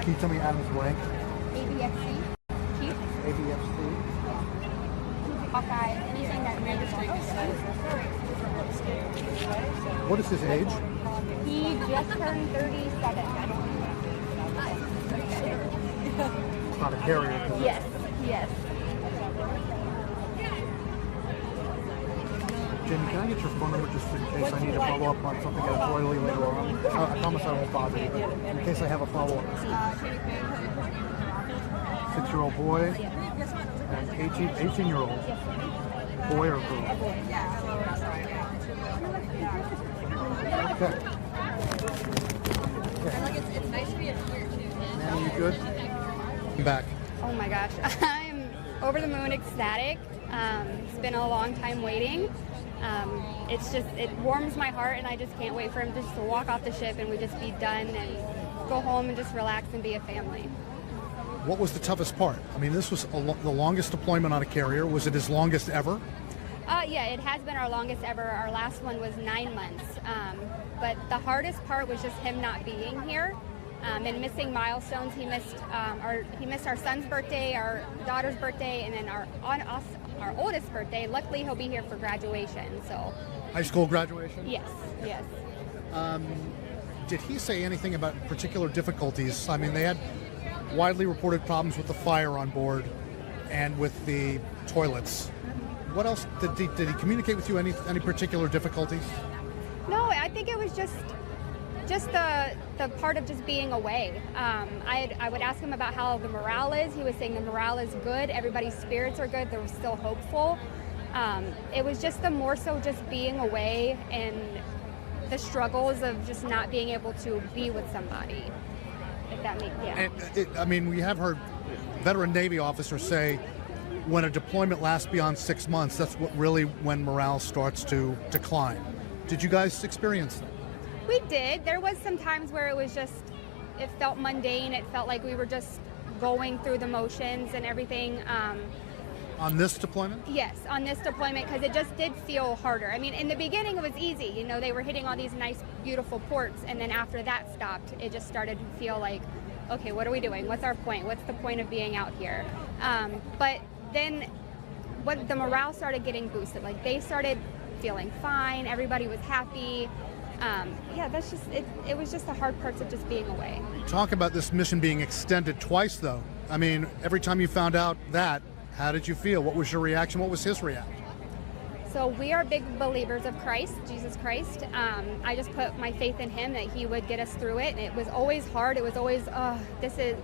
Can you tell me Adam's rank? ABFC, Chief, ABFC. Hawkeye, anything that matters. What is his age? He just turned 37. Not a carrier. Yes, yes. Jimmy, can I get your phone number just in case I need to follow up on something editorially later on? I promise I won't bother you, but in case I have a follow-up. 6-year-old boy and 18-year-old boy or girl? Okay. It's nice to be here too. Manny, you good? I'm back. Oh my gosh, I'm over the moon ecstatic. It's been a long time waiting. It warms my heart, and I just can't wait for him just to walk off the ship and we just be done and go home and just relax and be a family. What was the toughest part? I mean, this was the longest deployment on a carrier. Was it his longest ever? Yeah, it has been our longest ever. Our last one was 9 months. But the hardest part was just him not being here and missing milestones. He missed our son's birthday, our daughter's birthday, and then our oldest birthday. Luckily, he'll be here for graduation. So. High school graduation? Yes, yes. Did he say anything about particular difficulties? I mean, they had widely reported problems with the fire on board and with the toilets. What else did he communicate with you? Any particular difficulties? No, I think it was just the part of just being away. I would ask him about how the morale is. He was saying the morale is good. Everybody's spirits are good. They're still hopeful. It was just more so just being away and the struggles of just not being able to be with somebody. If that makes, yeah. I mean, we have heard veteran Navy officers say when a deployment lasts beyond 6 months, that's when morale starts to decline. Did you guys experience that? We did. There was some times where it felt mundane. It felt like we were just going through the motions and everything. On this deployment? Yes, on this deployment, because it just did feel harder. I mean, in the beginning it was easy. You know, they were hitting all these nice, beautiful ports, and then after that stopped, it just started to feel like, okay, what are we doing? What's our point? What's the point of being out here? But then the morale started getting boosted. Like, they started feeling fine. Everybody was happy. Yeah, that's just it. It was just the hard parts of just being away. Talk about this mission being extended twice, though. I mean, every time you found out that, how did you feel? What was your reaction? What was his reaction? So we are big believers of Christ, Jesus Christ. I just put my faith in him that he would get us through it. And it was always hard. It was always, this is,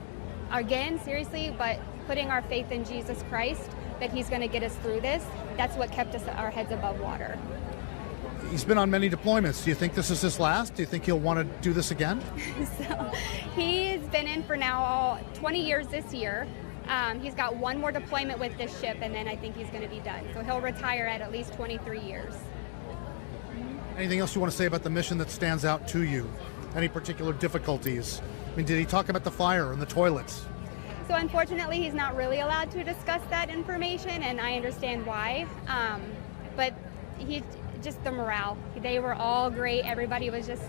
again, seriously, but putting our faith in Jesus Christ, that he's going to get us through this, that's what kept our heads above water. He's been on many deployments. Do you think this is his last? Do you think he'll want to do this again? So he's been in for now 20 years this year. He's got one more deployment with this ship, and then I think he's going to be done. So he'll retire at least 23 years. Anything else you want to say about the mission that stands out to you? Any particular difficulties? I mean, did he talk about the fire and the toilets? So unfortunately, he's not really allowed to discuss that information, and I understand why. But just the morale. They were all great. Everybody was just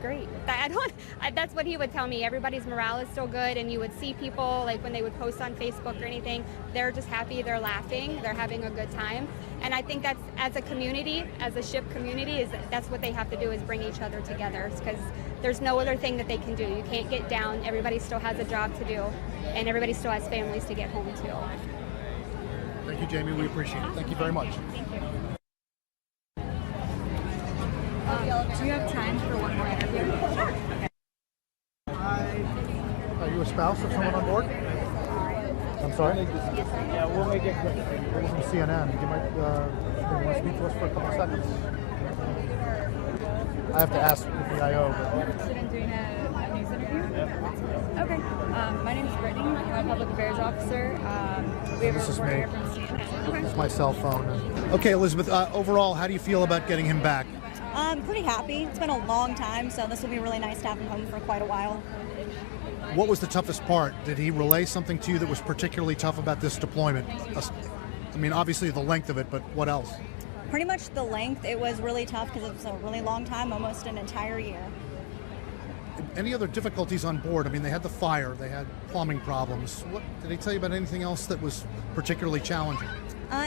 great. That's what he would tell me. Everybody's morale is still good, and you would see people, like when they would post on Facebook or anything, they're just happy, they're laughing, they're having a good time. And I think that's, as a community, as a ship community, that's what they have to do, is bring each other together, because there's no other thing that they can do. You can't get down. Everybody still has a job to do, and everybody still has families to get home to. Thank you, Jamie. We appreciate it. Thank you very much. Thank you. Do you have time for one more interview? Sure. Okay. Are you a spouse of someone on board? I'm sorry? Yeah, we'll make it quick. We're from CNN. You might want to speak to us for a couple seconds. I have to ask with the IO. Interested in doing a news interview? Yeah. Okay. My name is Brittany. I'm a public affairs officer. We have a reporter here from CNN. Okay. This is my cell phone. Okay, Elizabeth, overall, how do you feel about getting him back? I'm pretty happy. It's been a long time, so this will be really nice to have him home for quite a while. What was the toughest part? Did he relay something to you that was particularly tough about this deployment? I mean, obviously the length of it, but what else? Pretty much the length. It was really tough because it was a really long time, almost an entire year. Any other difficulties on board? I mean, they had the fire, they had plumbing problems. What did they tell you about anything else that was particularly challenging?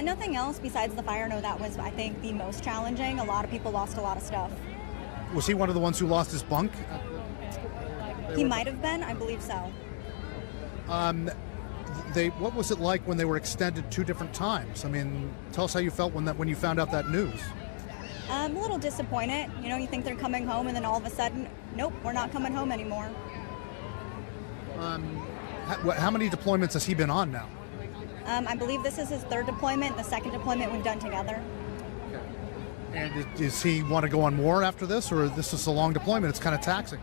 Nothing else besides the fire. No, that was, I think, the most challenging. A lot of people lost a lot of stuff. Was he one of the ones who lost his bunk? He might have been. I believe so. What was it like when they were extended 2 different times? I mean, tell us how you felt when you found out that news. I'm a little disappointed. You know, you think they're coming home, and then all of a sudden, nope, we're not coming home anymore. How many deployments has he been on now? I believe this is his 3rd deployment, the 2nd deployment we've done together. And does he want to go on more after this, or this is a long deployment? It's kind of taxing.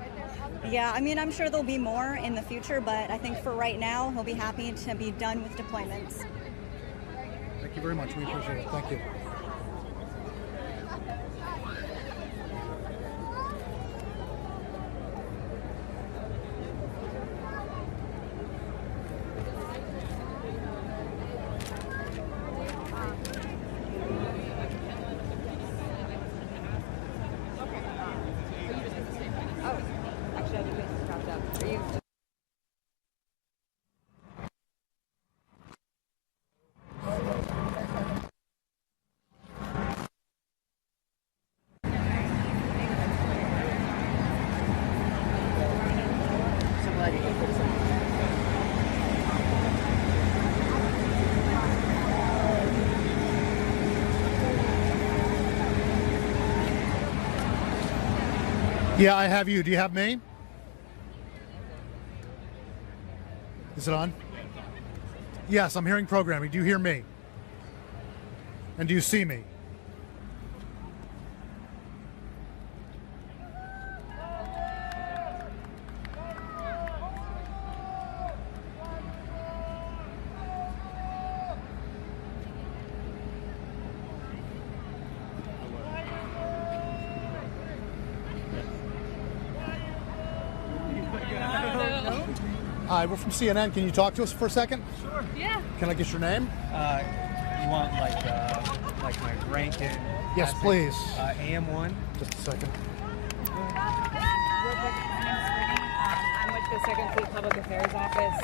Yeah, I mean, I'm sure there'll be more in the future, but I think for right now, he'll be happy to be done with deployments. Thank you very much. We appreciate it. Thank you. Yeah, I have you. Do you have me? Is it on? Yes, I'm hearing programming. Do you hear me? And do you see me? Hi, we're from CNN. Can you talk to us for a second? Sure. Yeah. Can I get your name? You want like my rank in? Yes, please. AM1. Just a second. Real quick, my name's Brittany. I'm with the Second Fleet Public Affairs Office.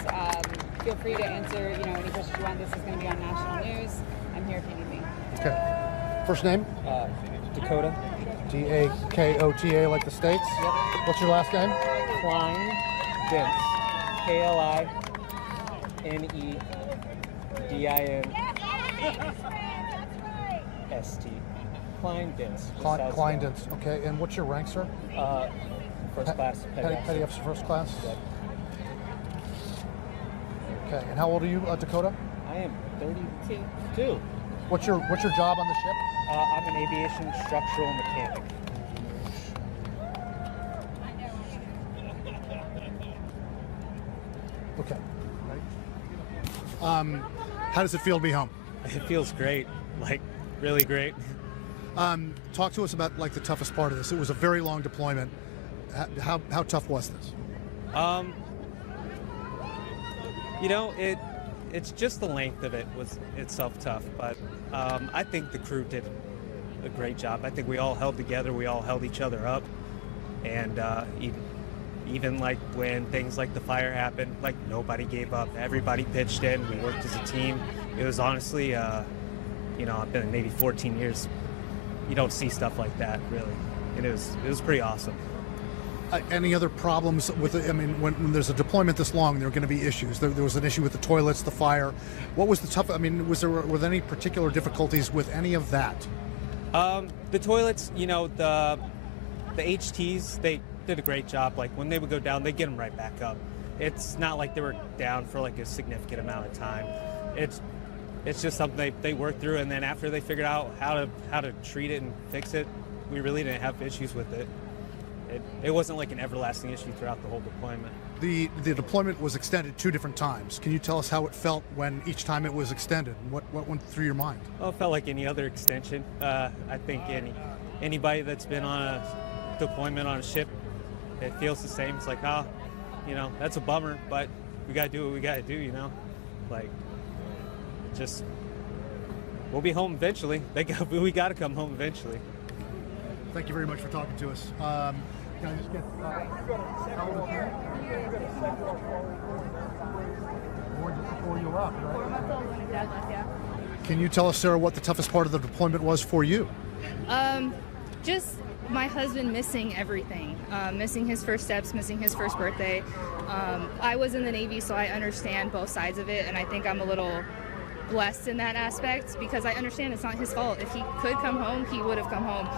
Feel free to answer, any questions you want. This is going to be on national news. I'm here if you need me. Okay. First name? Dakota. D-A-K-O-T-A, like the States? Yep. What's your last name? Klein Dents. K-L-I-N-E-D-I-N. S-T. Klein Dents. Klein Dents. Okay, and what's your rank, sir? First class. Petty officer, first class? Yep. Okay, and how old are you, Dakota? I am 32. What's your job on the ship? I'm an aviation structural mechanic. Okay. How does it feel to be home? It feels great, like really great. Talk to us about like the toughest part of this. It was a very long deployment. How tough was this? It's just the length of it was itself tough, but I think the crew did a great job. I think we all held together, we all held each other up, and even like when things like the fire happened, like nobody gave up. Everybody pitched in. We worked as a team. It was honestly, I've been in Navy 14 years. You don't see stuff like that really, and it was pretty awesome. Any other problems with it? I mean, when there's a deployment this long, there are going to be issues. There was an issue with the toilets, the fire. What was the tough? I mean, were there any particular difficulties with any of that? The toilets, the HTs, they did a great job. Like when they would go down, they get them right back up. It's not like they were down for like a significant amount of time. It's just something they worked through, and then after they figured out how to treat it and fix it, we really didn't have issues with it. It wasn't like an everlasting issue throughout the whole deployment. The deployment was extended 2 different times. Can you tell us how it felt when each time it was extended? What went through your mind? Well, it felt like any other extension. I think anybody that's been on a deployment on a ship, it feels the same. It's like, that's a bummer, but we gotta do what we gotta do, Like, just, we'll be home eventually. We gotta come home eventually. Thank you very much for talking to us. Can I just get how old is he? Born just before you left, right? Can you tell us, Sarah, what the toughest part of the deployment was for you? Just my husband missing everything, missing his first steps, missing his first birthday. I was in the Navy, so I understand both sides of it, and I think I'm a little blessed in that aspect because I understand it's not his fault. If he could come home, he would have come home.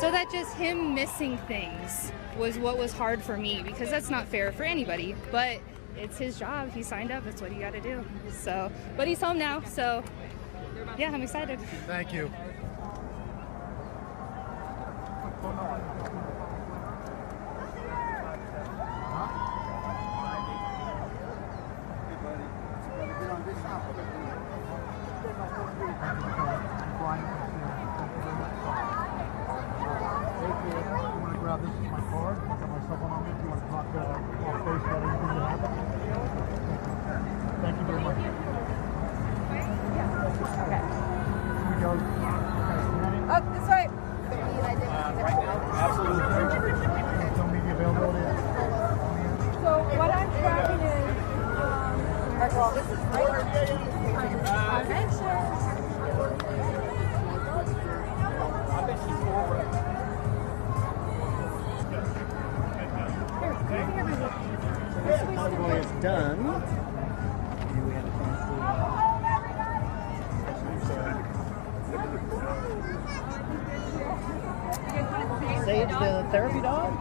So that just him missing things was what was hard for me because that's not fair for anybody, but it's his job. He signed up. That's what he got to do. So, but he's home now, so yeah, I'm excited. Thank you. Thank you very much. Oh, this way. So what I'm tracking is, this is It's done. Save the therapy dog?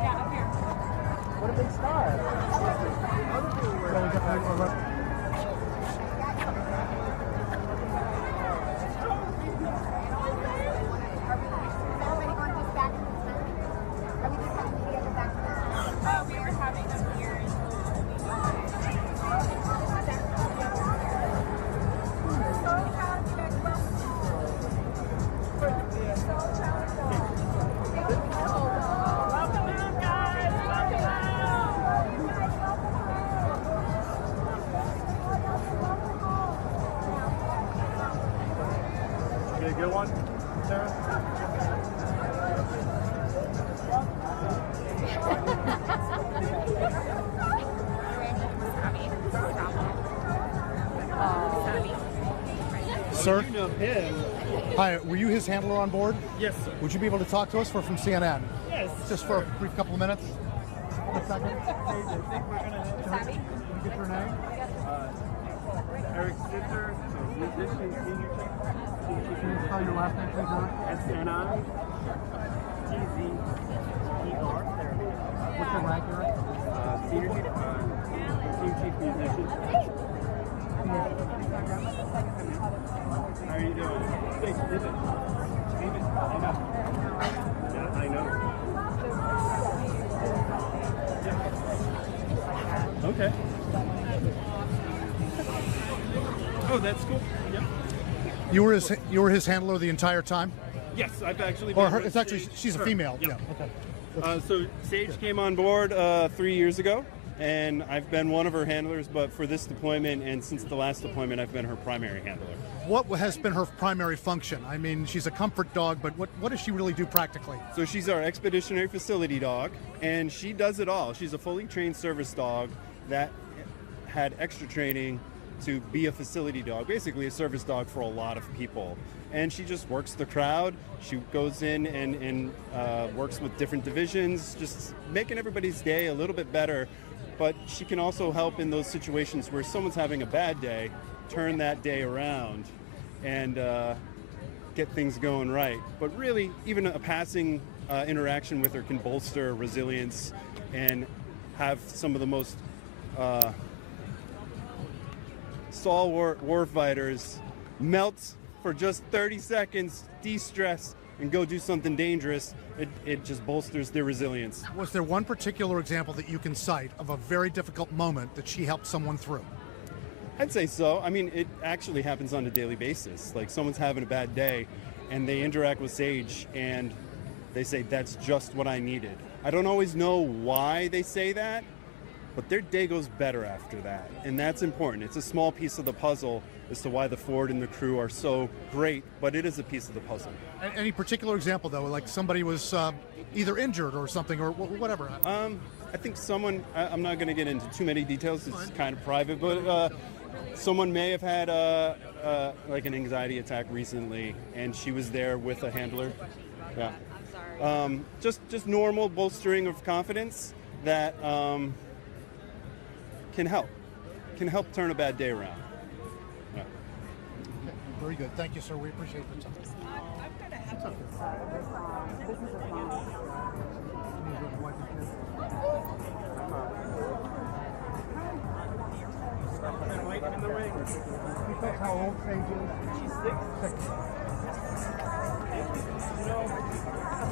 What a big star. we were having them here. Get a good one, Sarah? Sir? You know him. Hi, were you his handler on board? Yes, sir. Would you be able to talk to us? We're from CNN. Yes. Just for a brief couple of minutes. A second. Savvy? Can you get your name? Eric Sitzer, musician, senior chief. Can you spell your last name, please, Eric? SNITZER. What's your rank, Eric? Senior chief, team chief musician. How are you doing? Hey, Steven. I know. Okay. Oh, that's cool. Yeah. You were his handler the entire time? Yes, I've actually. Or been her, with it's actually Sage. she's a Her. female. Yeah. Okay. So Sage came on board 3 years ago, and I've been one of her handlers. But for this deployment and since the last deployment, I've been her primary handler. What has been her primary function? I mean, she's a comfort dog, but what does she really do practically? So she's our expeditionary facility dog, and she does it all. She's a fully trained service dog that had extra training to be a facility dog, basically a service dog for a lot of people. And she just works the crowd. She goes in and works with different divisions, just making everybody's day a little bit better. But she can also help in those situations where someone's having a bad day, turn that day around and get things going right. But really, even a passing interaction with her can bolster resilience and have some of the most stalwart warfighters melt for just 30 seconds, de-stress, and go do something dangerous. It just bolsters their resilience. Was there one particular example that you can cite of a very difficult moment that she helped someone through? I'd say so. I mean, it actually happens on a daily basis. Like someone's having a bad day and they interact with Sage and they say, that's just what I needed. I don't always know why they say that, but their day goes better after that, and that's important. It's a small piece of the puzzle as to why the Ford and the crew are so great, but it is a piece of the puzzle. Any particular example, though, like somebody was either injured or something, or whatever? I think someone, I'm not going to get into too many details, it's kind of private, but someone may have had like an anxiety attack recently, and she was there with a handler. Yeah. Just normal bolstering of confidence that can help turn a bad day around. Yeah. Okay, very good. Thank you, sir. We appreciate the time. How old Sage is? She's 6.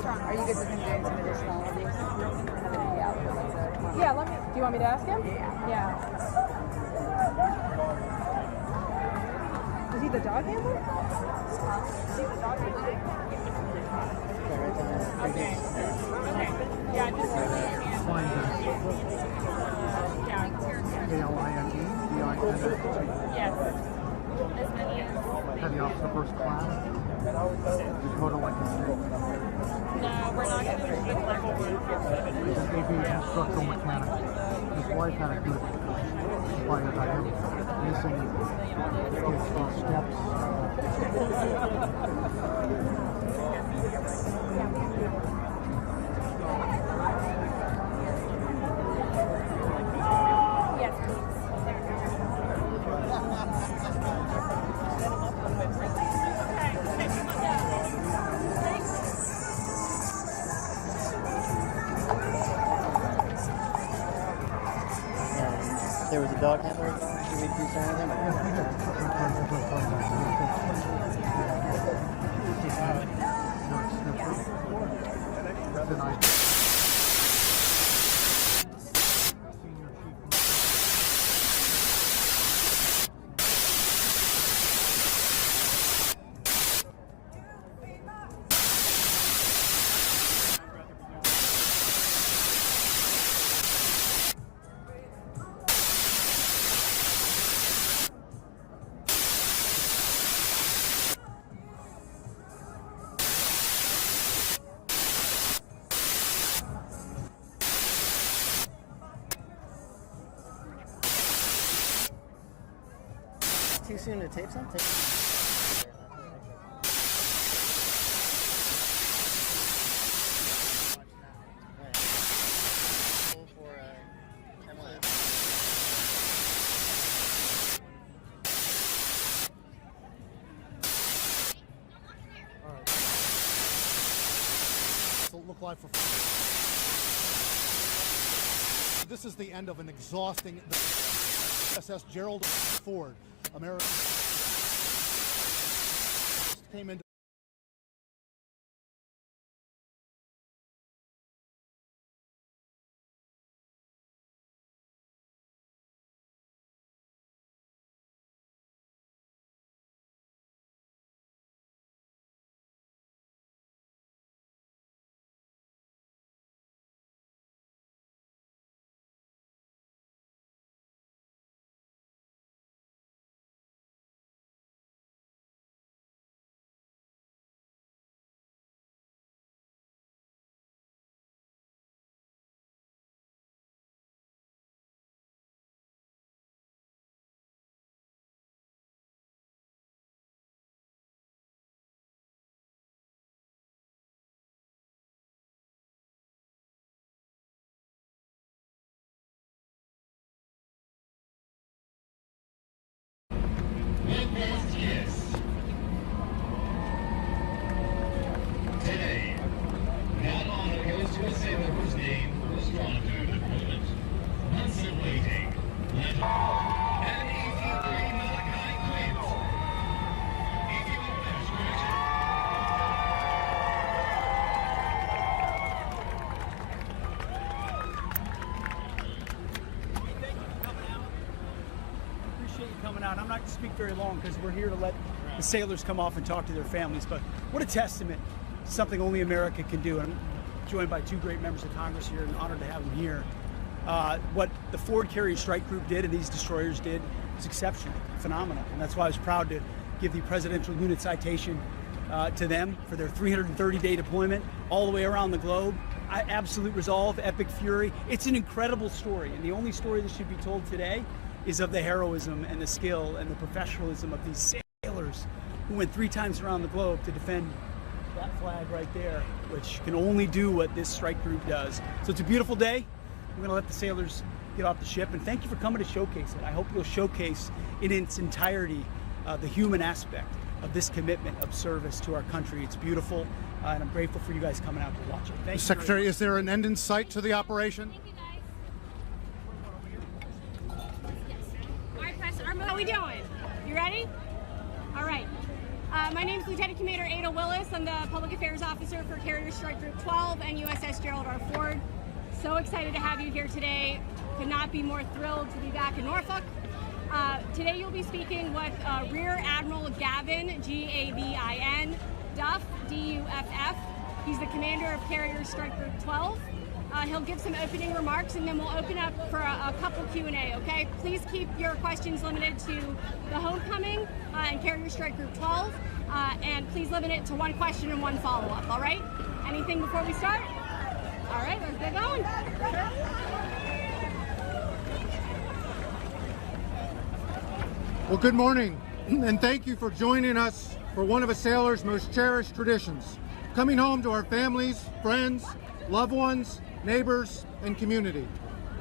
Are you good with him doing some additional interviews? Yeah, let me. Do you want me to ask him? Yeah. Is he the dog handler? Is he the dog handler? Okay. Yeah, I just Yes. As many as. Petty officer first class. Dakota like a state. No, we're not going to do the level one. He's an aviation structural mechanic. His wife had a good fire about him missing his steps. Yes, please. There was a dog handler. Did we do something with him? Too soon to tape something? Look live for. This is the end of an exhausting SS Gerald Ford. America came into Today, that honor goes to a sailor whose name was drawn to the moment. Months of waiting, legend, and 83 Malachi Quint. If you are best Richard. Thank you for coming out. Appreciate you coming out. I'm not going to speak very long because we're here to let the sailors come off and talk to their families, but what a testament. Something only America can do. And I'm joined by two great members of Congress here and honored to have them here. What the Forward Carrier Strike Group did and these destroyers did was exceptional, phenomenal. And that's why I was proud to give the Presidential Unit Citation to them for their 330-day deployment all the way around the globe. Absolute resolve, epic fury. It's an incredible story, and the only story that should be told today is of the heroism and the skill and the professionalism of these sailors who went 3 times around the globe to defend that flag right there, which can only do what this strike group does. So it's a beautiful day. We're gonna let the sailors get off the ship, and thank you for coming to showcase it. I hope you'll showcase in its entirety the human aspect of this commitment of service to our country. It's beautiful, and I'm grateful for you guys coming out to watch it. Thank you. Secretary, is there an end in sight to the operation? All right, press. How are we doing? You ready? All right. My name is Lieutenant Commander Ada Willis. I'm the Public Affairs Officer for Carrier Strike Group 12 and USS Gerald R. Ford. So excited to have you here today. Could not be more thrilled to be back in Norfolk. Today you'll be speaking with Rear Admiral Gavin, G-A-V-I-N, Duff, D-U-F-F. He's the commander of Carrier Strike Group 12. He'll give some opening remarks, and then we'll open up for a couple Q&A, okay? Please keep your questions limited to the homecoming and Carrier Strike Group 12, and please limit it to 1 question and 1 follow-up, all right? Anything before we start? All right, let's get going. Well, good morning, and thank you for joining us for one of a sailor's most cherished traditions, coming home to our families, friends, loved ones, neighbors, and community.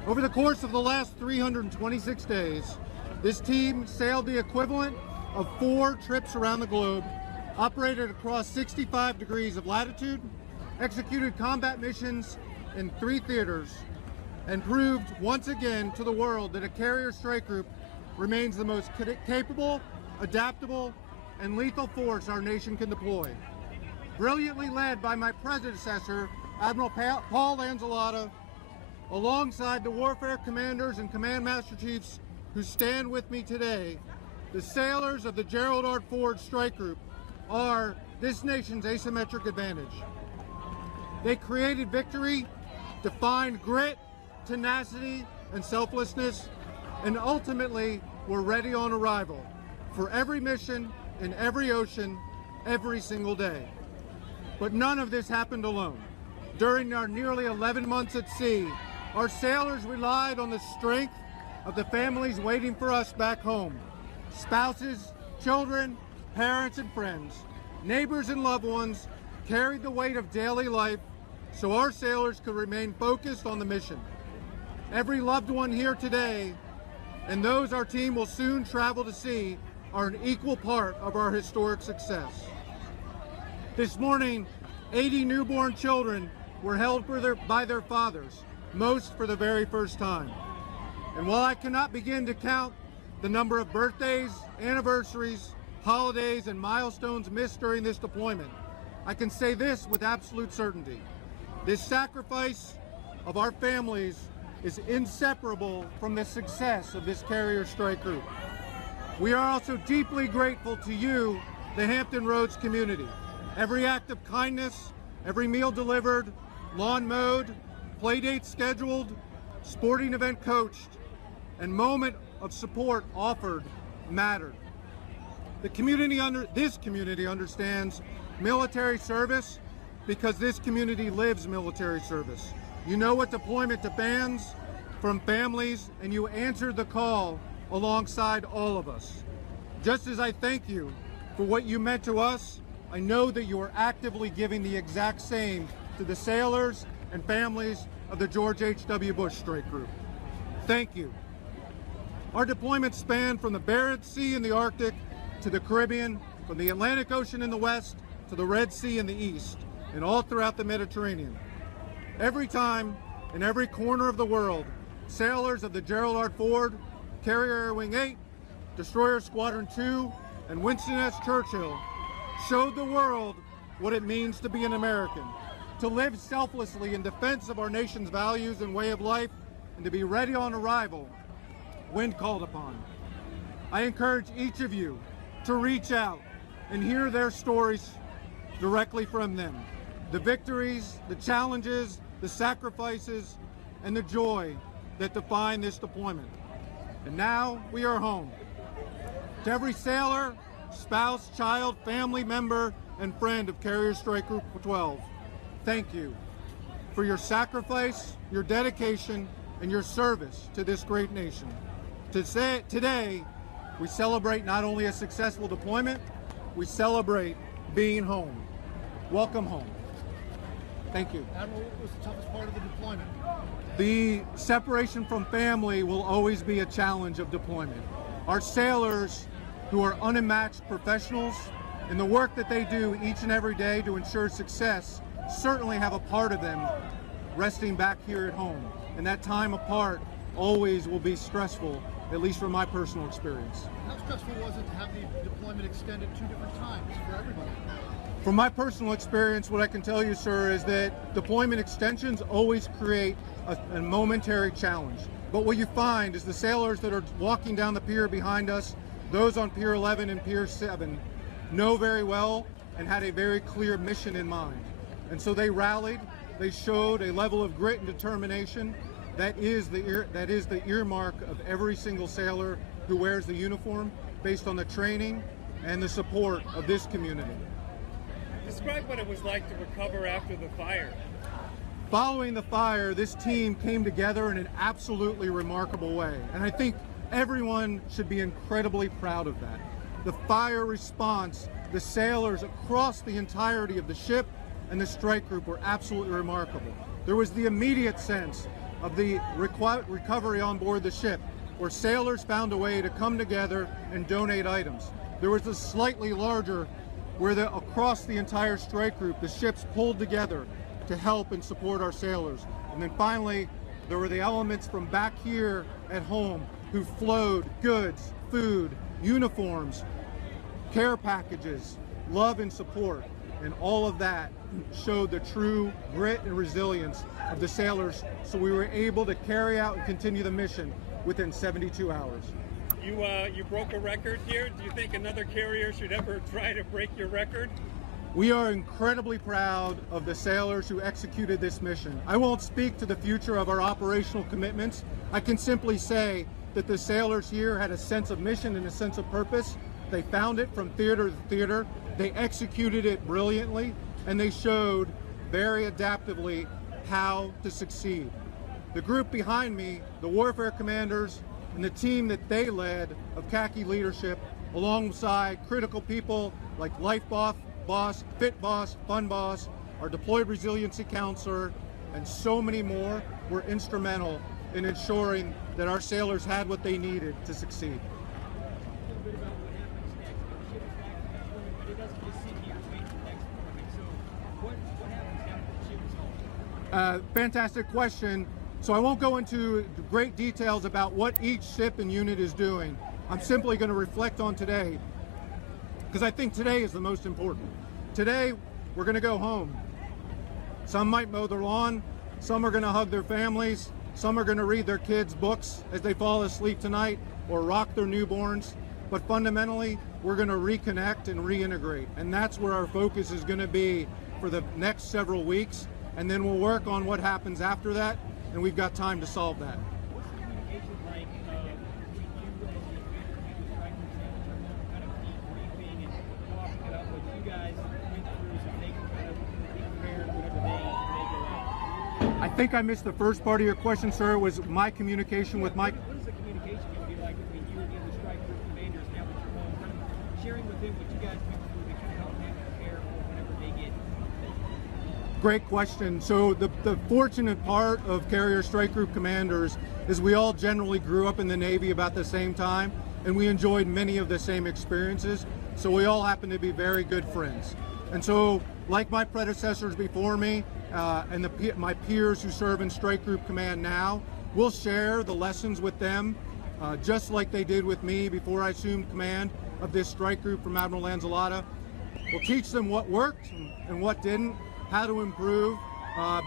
Over the course of the last 326 days, this team sailed the equivalent of 4 trips around the globe, operated across 65 degrees of latitude, executed combat missions in 3 theaters, and proved once again to the world that a Carrier Strike Group remains the most capable, adaptable, and lethal force our nation can deploy. Brilliantly led by my predecessor, Admiral Paul Lanzillotta, alongside the warfare commanders and command master chiefs who stand with me today, the sailors of the Gerald R. Ford Strike Group are this nation's asymmetric advantage. They created victory, defined grit, tenacity, and selflessness, and ultimately were ready on arrival for every mission in every ocean, every single day. But none of this happened alone. During our nearly 11 months at sea, our sailors relied on the strength of the families waiting for us back home. Spouses, children, parents, and friends, neighbors and loved ones carried the weight of daily life so our sailors could remain focused on the mission. Every loved one here today and those our team will soon travel to see are an equal part of our historic success. This morning, 80 newborn children were held by their fathers, most for the very first time. And while I cannot begin to count the number of birthdays, anniversaries, holidays, and milestones missed during this deployment, I can say this with absolute certainty. This sacrifice of our families is inseparable from the success of this Carrier Strike Group. We are also deeply grateful to you, the Hampton Roads community. Every act of kindness, every meal delivered, lawn mowed, play dates scheduled, sporting event coached, and moment of support offered mattered. This community understands military service because this community lives military service. You know what deployment demands from families, and you answered the call alongside all of us. Just as I thank you for what you meant to us, I know that you are actively giving the exact same to the sailors and families of the George H.W. Bush Strike Group. Thank you. Our deployments span from the Barents Sea in the Arctic to the Caribbean, from the Atlantic Ocean in the west to the Red Sea in the east, and all throughout the Mediterranean. Every time, in every corner of the world, sailors of the Gerald R. Ford, Carrier Air Wing 8, Destroyer Squadron 2, and Winston S. Churchill showed the world what it means to be an American, to live selflessly in defense of our nation's values and way of life, and to be ready on arrival when called upon. I encourage each of you to reach out and hear their stories directly from them. The victories, the challenges, the sacrifices, and the joy that defined this deployment. And now we are home. To every sailor, spouse, child, family member, and friend of Carrier Strike Group 12, thank you for your sacrifice, your dedication, and your service to this great nation. Today, we celebrate not only a successful deployment, we celebrate being home. Welcome home. Thank you. Admiral, what was the toughest part of the deployment? The separation from family will always be a challenge of deployment. Our sailors, who are unmatched professionals, and the work that they do each and every day to ensure success, certainly have a part of them resting back here at home. And that time apart always will be stressful, at least from my personal experience. How stressful was it to have the deployment extended 2 different times for everybody? From my personal experience, what I can tell you, sir, is that deployment extensions always create a momentary challenge. But what you find is the sailors that are walking down the pier behind us, those on Pier 11 and Pier 7, know very well and had a very clear mission in mind. And so they rallied, they showed a level of grit and determination that is the earmark of every single sailor who wears the uniform, based on the training and the support of this community. Describe what it was like to recover after the fire. Following the fire, this team came together in an absolutely remarkable way, and I think everyone should be incredibly proud of that. The fire response, the sailors across the entirety of the ship and the strike group were absolutely remarkable. There was the immediate sense of the recovery on board the ship, where sailors found a way to come together and donate items. There was a slightly larger, where across the entire strike group, the ships pulled together to help and support our sailors. And then finally, there were the elements from back here at home who flowed goods, food, uniforms, care packages, love and support. And all of that showed the true grit and resilience of the sailors, so we were able to carry out and continue the mission within 72 hours. You broke a record here. Do you think another carrier should ever try to break your record? We are incredibly proud of the sailors who executed this mission. I won't speak to the future of our operational commitments. I can simply say that the sailors here had a sense of mission and a sense of purpose. They found it from theater to theater. They executed it brilliantly, and they showed very adaptively how to succeed. The group behind me, the warfare commanders, and the team that they led of khaki leadership, alongside critical people like Life Boss, Fit Boss, Fun Boss, our deployed resiliency counselor, and so many more, were instrumental in ensuring that our sailors had what they needed to succeed. Fantastic question. So I won't go into great details about what each ship and unit is doing. I'm simply going to reflect on today, because I think today is the most important. Today, we're going to go home. Some might mow their lawn, some are going to hug their families, some are going to read their kids' books as they fall asleep tonight, or rock their newborns. But fundamentally, we're going to reconnect and reintegrate. And that's where our focus is going to be for the next several weeks. And then we'll work on what happens after that, and we've got time to solve that. What's the communication like kind of debriefing and talking about what you guys went through so they can kind of be prepared whenever they go out? I think I missed the first part of your question, sir. Was my communication with Mike? What is the communication going to be like between you and the strike group commanders now that you're home? Kind of sharing with them what you guys went through to kind of help them prepare for whenever they get. Great question. So the fortunate part of Carrier Strike Group commanders is we all generally grew up in the Navy about the same time, and we enjoyed many of the same experiences. So we all happen to be very good friends. And so, like my predecessors before me, and my peers who serve in Strike Group Command now, we'll share the lessons with them, just like they did with me before I assumed command of this strike group from Admiral Lanzalota. We'll teach them what worked and what didn't, how to improve,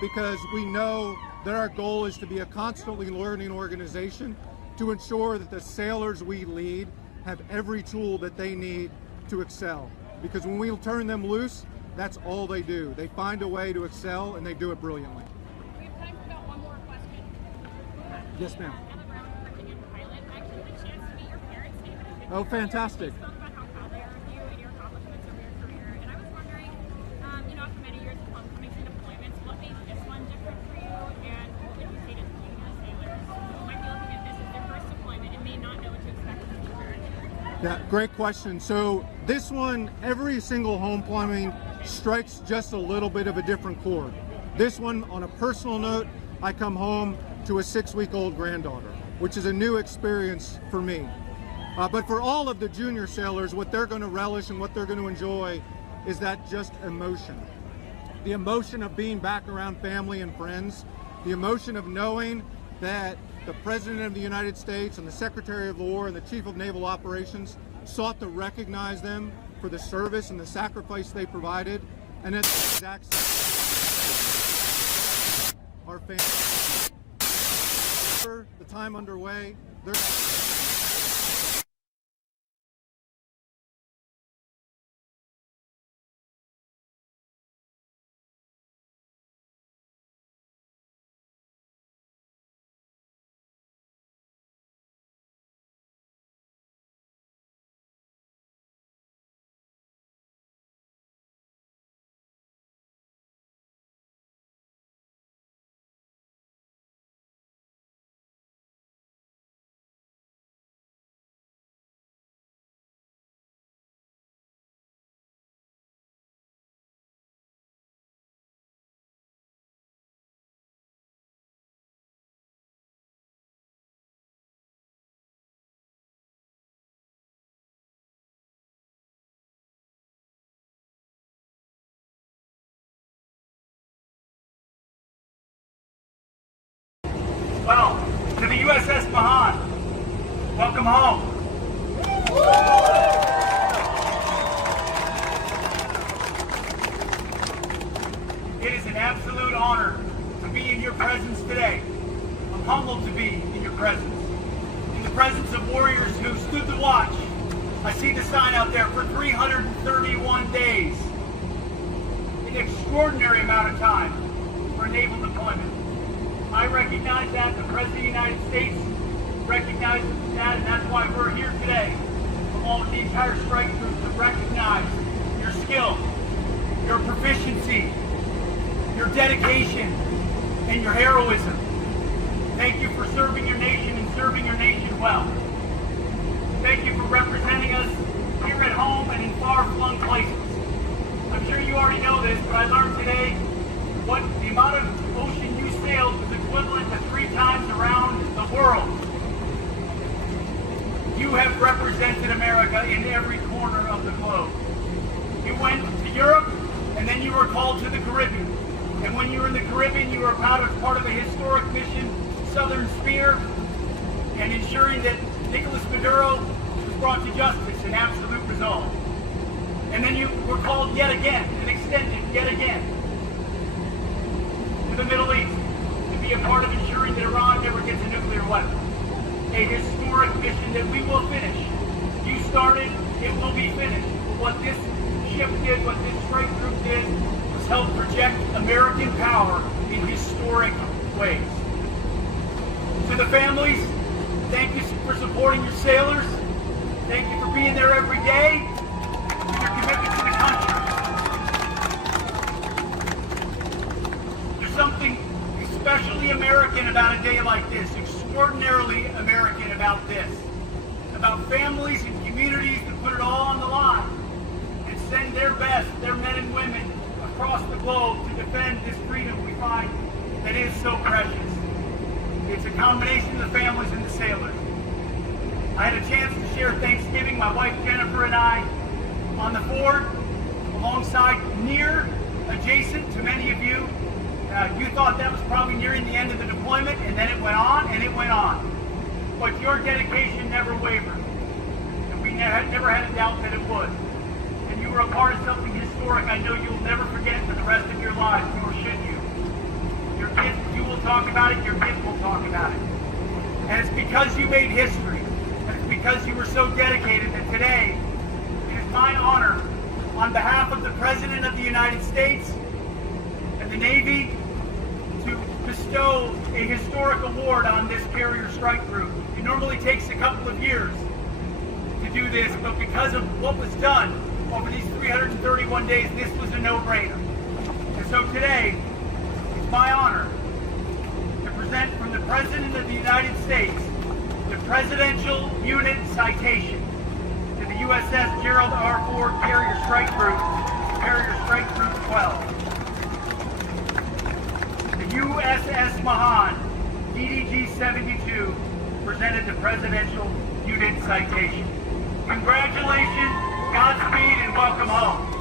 because we know that our goal is to be a constantly learning organization to ensure that the sailors we lead have every tool that they need to excel. Because when we turn them loose, that's all they do. They find a way to excel, and they do it brilliantly. We have time for about one more question. Yes, ma'am. Oh, fantastic. Yeah, great question. So this one, every single home plumbing strikes just a little bit of a different chord. This one, on a personal note, I come home to a 6-week-old granddaughter, which is a new experience for me. But for all of the junior sailors, what they're going to relish and what they're going to enjoy is that just emotion. The emotion of being back around family and friends, the emotion of knowing that the President of the United States and the Secretary of War and the Chief of Naval Operations sought to recognize them for the service and the sacrifice they provided, and at the exact same time, our family. The time underway. Well, to the USS Mahan, welcome home. It is an absolute honor to be in your presence today. I'm humbled to be in your presence. In the presence of warriors who stood the watch. I see the sign out there for 331 days. An extraordinary amount of time for naval deployment. I recognize that, the President of the United States recognizes that, and that's why we're here today, along with the entire strike group, to recognize your skill, your proficiency, your dedication, and your heroism. Thank you for serving your nation and serving your nation well. Thank you for representing us here at home and in far-flung places. I'm sure you already know this, but I learned today what the amount of ocean you sailed was equivalent to 3 times around the world. You have represented America in every corner of the globe. You went to Europe, and then you were called to the Caribbean. And when you were in the Caribbean, you were part of a historic mission, Southern Spear, and ensuring that Nicolas Maduro was brought to justice in absolute resolve. And then you were called yet again, and extended yet again, to the Middle East, to be a part of ensuring that Iran never gets a nuclear weapon. A historic mission that we will finish. You started, it will be finished. What this ship did, what this strike group did, was help project American power in historic ways. To the families, thank you for supporting your sailors. Thank you for being there every day. For your commitment to the country. Something especially American about a day like this, extraordinarily American about this, about families and communities that put it all on the line and send their best, their men and women across the globe to defend this freedom we find that is so precious. It's a combination of the families and the sailors. I had a chance to share Thanksgiving, my wife Jennifer and I, on the Ford, alongside, adjacent to many of you. You thought that was probably nearing the end of the deployment, and then it went on, and it went on. But your dedication never wavered, and we never had a doubt that it would. And you were a part of something historic I know you'll never forget for the rest of your lives, nor should you. Your kids, you will talk about it, your kids will talk about it. And it's because you made history, and it's because you were so dedicated that today, it is my honor, on behalf of the President of the United States and the Navy, to bestow a historic award on this carrier strike group. It normally takes a couple of years to do this, but because of what was done over these 331 days, this was a no-brainer. And so today, it's my honor to present from the President of the United States the Presidential Unit Citation to the USS Gerald R. Ford Carrier Strike Group, Carrier Strike Group 12. The USS Mahan, DDG-72, presented the Presidential Unit Citation. Congratulations, Godspeed, and welcome home.